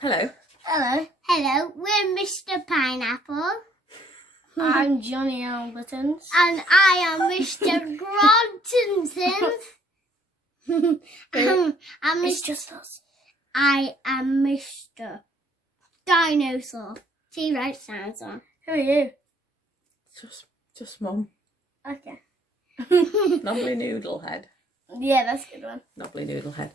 Hello. Hello. Hello, we're Mr. Pineapple. I'm Johnny Albertons. And I am Mr. Grontonson. I'm It's Mr. just us. I am Mr. Dinosaur. T-Rex dinosaur. Who are you? Just Mum. Okay. Knobbly Noodle Head. Yeah, that's a good one. Knobbly Noodle Head.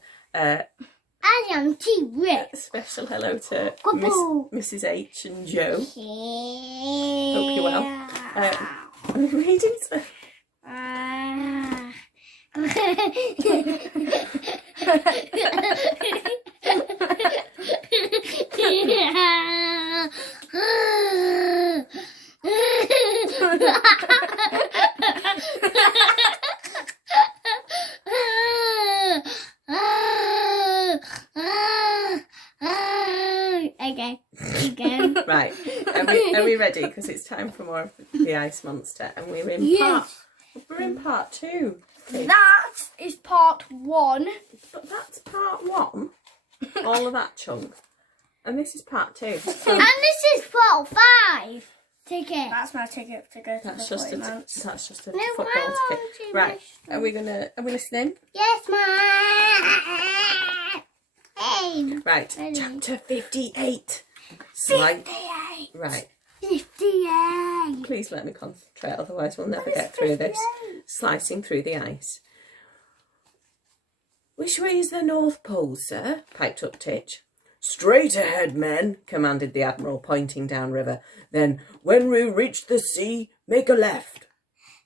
I am T-Rex. Special hello to Cuckoo. Mrs H and Joe. Hope Hope you're well. I'm reading stuff. Okay, again. Right, are we ready? Because it's time for more of the Ice Monster, and we're in part 2. Okay. That is part 1. But that's part 1. All of that chunk, and this is part 2. So And this is part 5. Ticket. That's my ticket to go to that's the just a toilet. that's just a No, football I ticket. want to Right, miss are we listening? Yes, Mom. Hey. Right, Ready. chapter 58. 58. Right, 58. please let me concentrate, otherwise we'll never get through this. Slicing through the ice. Which way is the North Pole, sir? Piped up Titch. Straight ahead, men, commanded the Admiral, pointing downriver. Then, when we reach the sea, make a left.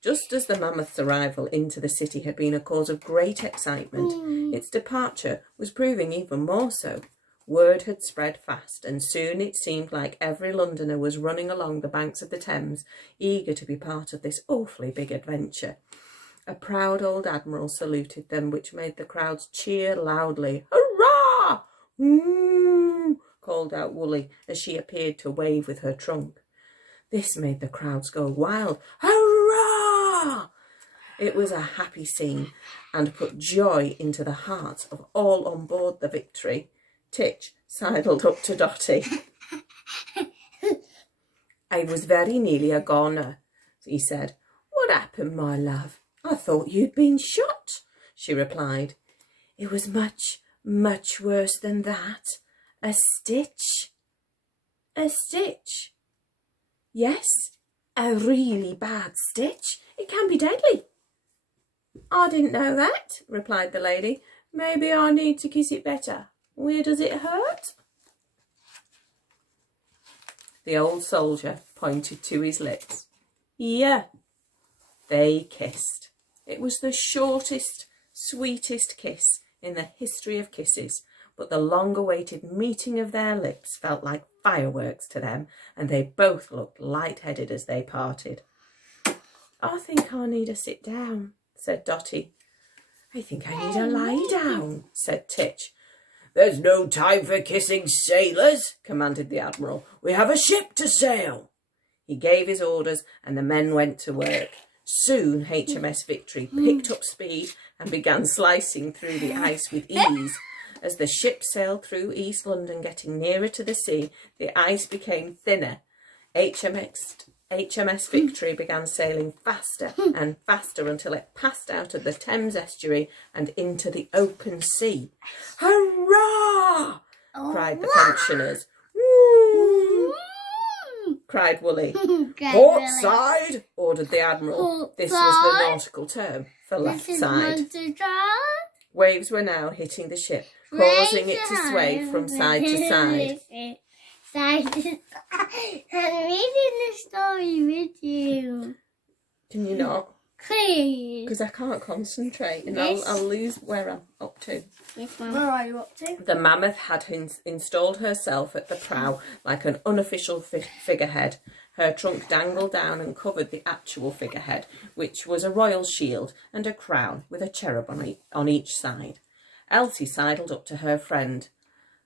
Just as the Mammoth's arrival into the city had been a cause of great excitement, its departure was proving even more so. Word had spread fast, and soon it seemed like every Londoner was running along the banks of the Thames, eager to be part of this awfully big adventure. A proud old Admiral saluted them, which made the crowds cheer loudly. Hurrah! Called out Woolly as she appeared to wave with her trunk. This made the crowds go wild. Hurrah! It was a happy scene and put joy into the hearts of all on board the Victory. Titch sidled up to Dotty. I was very nearly a goner, he said. What happened, my love? I thought you'd been shot, she replied. It was much, much worse than that. A stitch. A stitch? Yes, a really bad stitch. It can be deadly. I didn't know that, replied the lady. Maybe I need to kiss it better. Where does it hurt? The old soldier pointed to his lips. Yeah. They kissed. It was the shortest, sweetest kiss in the history of kisses, but the long-awaited meeting of their lips felt like fireworks to them, and they both looked light-headed as they parted. I think I need a sit down, said Dotty. I think I need a lie down, said Titch. There's no time for kissing sailors, commanded the Admiral. We have a ship to sail. He gave his orders, and the men went to work. Soon HMS Victory picked up speed and began slicing through the ice with ease. As the ship sailed through East London, getting nearer to the sea, the ice became thinner. HMS Victory began sailing faster and faster until it passed out of the Thames estuary and into the open sea. Hurrah! Cried the pensioners. Woo! Cried Woolly. Port side, ordered the Admiral. This was the nautical term for left side. Waves were now hitting the ship, causing it to sway from side to side. I'm reading the story with you. Can you not? Please. Because I can't concentrate and I'll lose where I'm up to. Where are you up to? The Mammoth had installed herself at the prow like an unofficial figurehead. Her trunk dangled down and covered the actual figurehead, which was a royal shield and a crown with a cherub on each side. Elsie sidled up to her friend.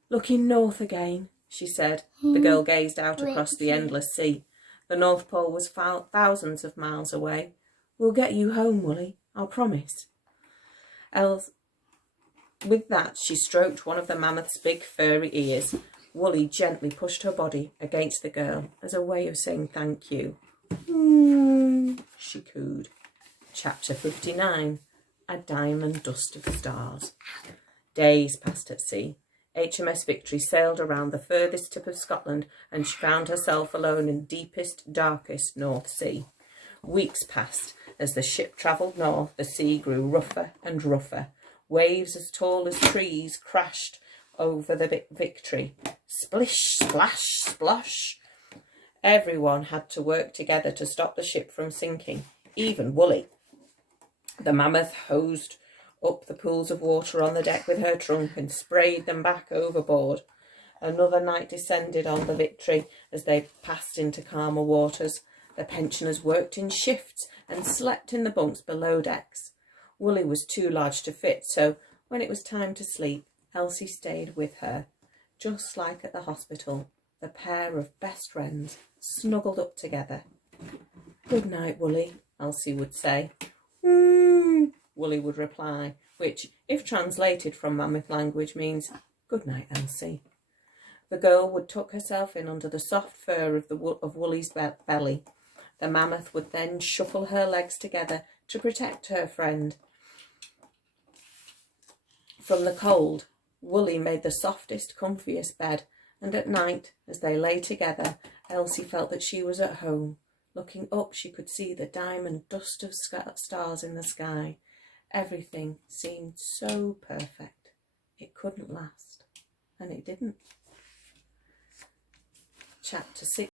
Looking north again, she said. The girl gazed out across the endless sea. The North Pole was thousands of miles away. We'll get you home, Woolly, I'll promise. With that, she stroked one of the Mammoth's big furry ears. Woolly gently pushed her body against the girl as a way of saying thank you. She cooed. Chapter 59. A Diamond Dust of Stars. Days passed at sea. HMS Victory sailed around the furthest tip of Scotland, and she found herself alone in deepest, darkest North Sea. Weeks passed. As the ship travelled north, the sea grew rougher and rougher. Waves as tall as trees crashed over the Victory. Splish, splash, splosh. Everyone had to work together to stop the ship from sinking, even Woolly. The Mammoth hosed up the pools of water on the deck with her trunk and sprayed them back overboard. Another night descended on the Victory as they passed into calmer waters. The pensioners worked in shifts and slept in the bunks below decks. Woolly was too large to fit, so when it was time to sleep, Elsie stayed with her. Just like at the hospital, the pair of best friends snuggled up together. "Good night, Woolly," Elsie would say. Woolly would reply, which, if translated from Mammoth language, means, "Good night, Elsie." The girl would tuck herself in under the soft fur of Woolly's belly. The Mammoth would then shuffle her legs together to protect her friend from the cold. Woolly made the softest, comfiest bed, and at night, as they lay together, Elsie felt that she was at home. Looking up, she could see the diamond dust of stars in the sky. Everything seemed so perfect. It couldn't last, and it didn't. Chapter 6.